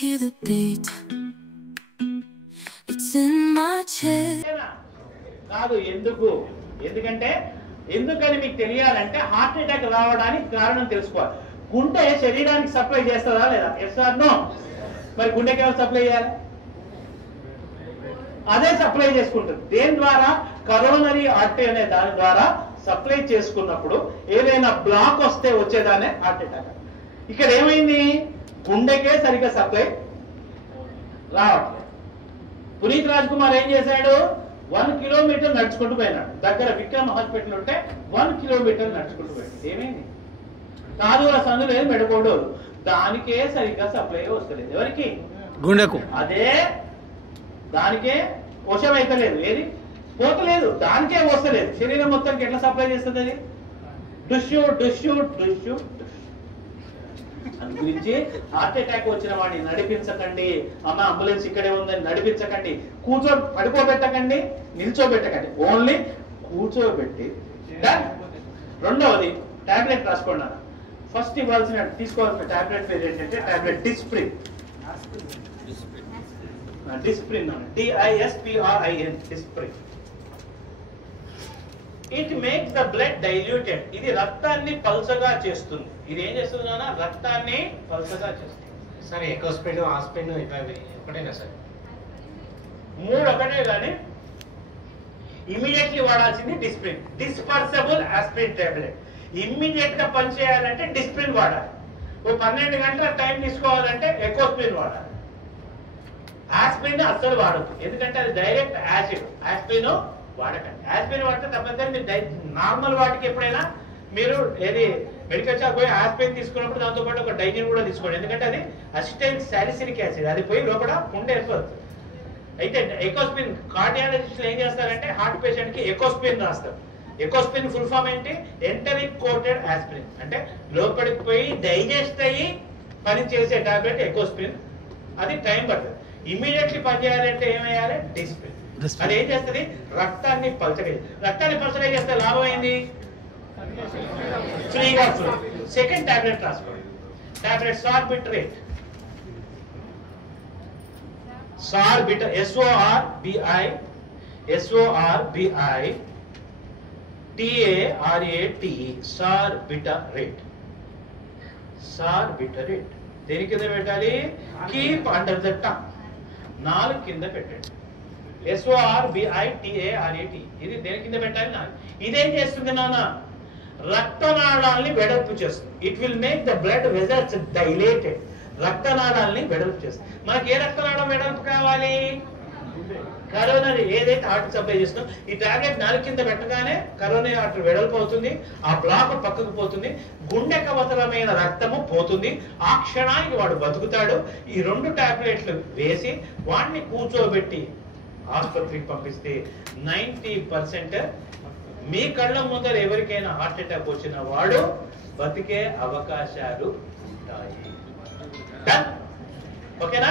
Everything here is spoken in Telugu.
hear the beat. It's in my chest. కాదు ఎందుకంటే ఎందుకని మీకు తెలియాలంటే హార్ట్ అటాక్ రావడానికి కారణం తెలుసుకోవాలి. గుండె శరీరానికి సప్లై చేస్తుందా లేదా? Yes or no? మరి గుండెకి ఎవరు సప్లై చేయాలి? అదే సప్లై చేసుకుంటుంది. దేని ద్వారా? కరోనరీ ఆర్టరీ అనే దాని ద్వారా సప్లై చేసుకున్నప్పుడు ఏదైనా బ్లాక్ వస్తే వచ్చేదానే హార్ట్ అటాక్. ఇక్కడ ఏమైంది? గుండెకే సరిగ్గా సప్లై రావట్లేదు. పునీత్ రాజ్ కుమార్ ఏం చేశాడు? 1 కిలోమీటర్ నడుచుకుంటూ పోయినాడు. దగ్గర విక్రమ్ హాస్పిటల్ ఉంటే 1 కిలోమీటర్ నడుచుకుంటూ పోయాడు. ఏమైంది? కాదు ఆ సందు లేదు, మెడకోడోలు, దానికే సరిగ్గా సప్లై వస్తలేదు. ఎవరికి? గుండెకు. అదే దానికే వశం అయితే లేదు, ఏది పోతలేదు, దానికే వస్తలేదు. శరీరం మొత్తానికి ఎట్లా సప్లై చేస్తుంది అది? డుష్యూ డుష్యూ డుష్యూ. గురించి హార్ట్ అటాక్ వచ్చిన వాడిని నడిపించకండి. అమ్మ అంబులెన్స్ ఇక్కడే ఉందని నడిపించకండి. పడుకోబెట్టకండి, నిల్చోబెట్టకండి, ఓన్లీ కూర్చోబెట్టి. రెండవది టాబ్లెట్ రాసుకోండి. ఫస్ట్ తీసుకోవాల్సిన టాబ్లెట్ పేరు ఏంటంటే tablet Disprin. Disprin, DISPRIN, Disprin. It makes the blood diluted. ఇది రక్తాన్ని పల్చగా చేస్తుంది. ఇది ఏం చేస్తుంది నాన్న? రక్తాన్ని పల్చగా చేస్తుంది. సరే, ఎకోస్పిన్, ఆస్పిన్ ఒకటేనా సార్? 3 ఒకటే కానీ ఇమీడియట్లీ వాడాల్సింది Disprin. Dispersible aspirin tablet. Immediate గా పనిచేయాలంటే డిస్ప్రిన్ వాడాలి. 12 గంటల టైం తీసుకోవాలంటే ఎకోస్పిన్ వాడాలి. ఆస్పిరిన్ అస్సలు వాడద్దు, ఎందుకంటే అది డైరెక్ట్ యాసిడ్. ఆస్పిరిన్ వాడకండి. ఆస్పిరిన్ వాడితే తప్పనిసరి మీరు నార్మల్ వాటికి ఎప్పుడైనా మీరు ఏది మెడికల్ షాప్ పోయి ఆస్పిరిన్ తీసుకున్నప్పుడు దాంతో పాటు ఒక డైజిన్ కూడా తీసుకోండి. ఎందుకంటే అది అసిటైల్ సాలిసిలిక్ యాసిడ్, అది పోయి లోపల ఉండే ఏర్పడుతుంది. అయితే ఎకోస్పిన్ కార్డియాలజిస్టులు ఏం చేస్తారంటే హార్ట్ పేషెంట్ కి ఎకోస్పిన్ రాస్తారు. ఎకోస్పిన్ ఫుల్ ఫామ్ ఏంటి? Enteric coated aspirin. అంటే లోపలికి పోయి డైజెస్ట్ అయ్యి పని చేసే టాబ్లెట్ ఎకోస్పిన్. అది టైం పడుతుంది. ఇమీడియట్లీ పనిచేయాలంటే ఏమయ్యాలి? డిస్ప్రిన్. అది ఏం చేస్తుంది? రక్తాన్ని పల్చగా. రక్తాన్ని పల్చగా చేస్తే లాభం ఏంది? ఫ్రీగా ఫ్లో. సెకండ్ టాబ్లెట్ రాసుకోండి. టాబ్లెట్ సార్బిట్రేట్. సార్బిటర్, SORBITARATE, సార్బిటరేట్. సార్బిటరేట్ దేని కింద పెట్టాలి? Keep under the tongue. నాలుగు కింద పెట్టండి. SORBITARAT. ఇది దేని కింద పెట్టాలి? నాలుగు. ఇదేం చేస్తుంది నాన్న? రక్తనాళాలని వెడల్పు చేస్తుంది. It will make the blood vessels dilated. రక్తనాళాలని వెడల్పు చేస్తుంది. మనకి ఏ రక్తనాళం వెడల్పు కావాలి? కరోనరీ, ఏదైతే హార్ట్ సప్లై చేస్తుందో ఈ టాబ్లెట్ 4 కింద పెట్టగానే కరోనరీ ఆర్టరీ వెడల్పు అవుతుంది. ఆ బ్లాక్ పక్కకు పోతుంది. గుండెకు అవసరమైన రక్తము పోతుంది. ఆ క్షణానికి వాడు బతుకుతాడు. ఈ 2 టాబ్లెట్లు వేసి వాడిని కూర్చోబెట్టి ఆసుపత్రికి పంపిస్తే 90% మీ కళ్ళ ముందర ఎవరికైనా హార్ట్ అటాక్ వచ్చిన వాడు బతికే అవకాశాలు ఉంటాయి. ఓకేనా?